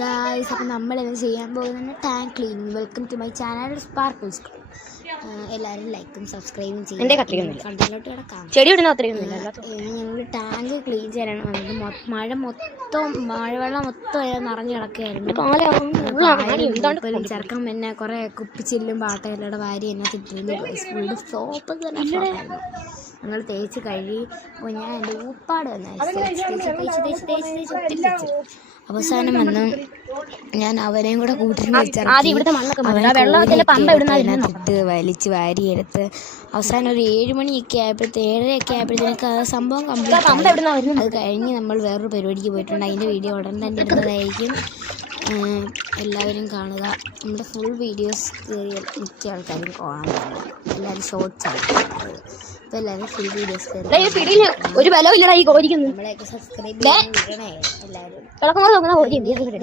Guys, അപ്പം നമ്മളിന്ന് ചെയ്യാൻ പോകുന്നത് tank cleaning. Welcome to my channel Sparkles. എല്ലാവരും ലൈക്കും സബ്സ്ക്രൈബും ചെയ്യും. കണ്ടിലോട്ട് കിടക്കാം. ഞങ്ങൾ ടാങ്ക് ക്ലീൻ ചെയ്യാനാണ് വന്നത്. മഴവെള്ളം മൊത്തം നിറഞ്ഞു കിടക്കുകയായിരുന്നു. ചെറുക്കം പിന്നെ കുറെ കുപ്പിച്ചില്ലും പാട്ടയിലൂടെ വാരി എന്നെ തിട്ടിരുന്നു. ഫുള്ള് സോപ്പ് തന്നെ. ഞങ്ങൾ തേച്ച് കഴുകി. അപ്പോൾ ഞാൻ എൻ്റെ ഊപ്പാട് വന്നു തേച്ച് അവസാനം വന്ന് ഞാൻ അവരെയും കൂടെ കൂട്ടിന് വെച്ചിട്ട് വലിച്ച് വാരിയെടുത്ത് അവസാനം ഒരു 7 മണിയൊക്കെ ആയപ്പോഴത്തേക്ക് ആ സംഭവം കംപ്ലീറ്റ്. അത് കഴിഞ്ഞ് നമ്മൾ വേറൊരു പരിപാടിക്ക് പോയിട്ടുണ്ട്. അതിൻ്റെ വീഡിയോ ഉടൻ തന്നെ ഇടുന്നതായിരിക്കും. എല്ലാവരും കാണുക. നമ്മുടെ ഫുൾ വീഡിയോസ് മിക്ക ആൾക്കാരും കാണാൻ, എല്ലാവരും ഷോർട്സ് ആണ്. അപ്പോൾ എല്ലാവരും ഫുൾ വീഡിയോസ് നമ്മളെയൊക്കെ സബ്സ്ക്രൈബ് ചെയ്യണേ എല്ലാവരും.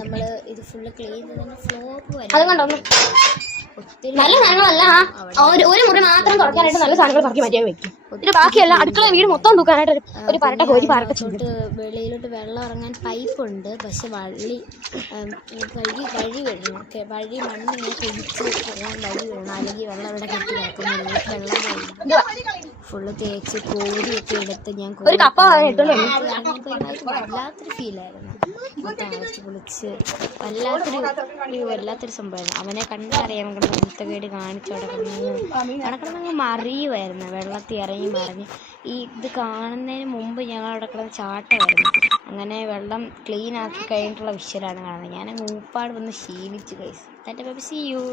നമ്മൾ ഇത് ഫുള്ള് ക്ലീൻ ചെയ്തതിൻ്റെ ഫ്ലോപ്പ് വരെ നല്ല സാധനങ്ങളല്ല. ഒരു മുറി മാത്രം തുറക്കാനായിട്ട് നല്ല സാധനങ്ങൾ പറക്കി മാറ്റിയാൽ വെക്കും. ഇതിന് ബാക്കിയല്ല അടുക്കള വീട് മൊത്തം തൂക്കാനായിട്ട് ഒരു പരട്ട കോരി പറക്കച്ചിട്ട്. വെളിയിലോട്ട് വെള്ളം ഇറങ്ങാൻ പൈപ്പുണ്ട്. പക്ഷെ വഴി വീഴണം. വഴി മണ്ണിങ്ങനെ കുടിച്ച് വഴി വീഴണം. അല്ലെങ്കിൽ വെള്ളം ഇവിടെ കെട്ടി കിടക്കുന്നില്ല. വെള്ളം ഫുള്ള് തേച്ച് കോരിയൊക്കെ എടുത്ത് ഞാൻ വല്ലാത്തൊരു ഫീലായിരുന്നു. മൊത്തം അടച്ച് പൊളിച്ച് വല്ലാത്തൊരു സംഭവമായിരുന്നു. അവനെ കണ്ടറിയാം. നമുക്ക് വീട് കാണിച്ചു കിടക്കണമെങ്കിൽ മറിയുമായിരുന്നു. വെള്ളത്തിൽ ഇറങ്ങി മറിഞ്ഞ് ഇത് കാണുന്നതിന് മുമ്പ് ഞങ്ങൾ അവിടെ കിടന്ന് ചാട്ടമായിരുന്നു. അങ്ങനെ വെള്ളം ക്ലീൻ ആക്കി കഴിഞ്ഞിട്ടുള്ള വിഷ്വലാണ് കാണുന്നത്. ഞാൻ ഊപ്പാട് വന്ന് ശീലിച്ചു. ഗൈസ്. See U.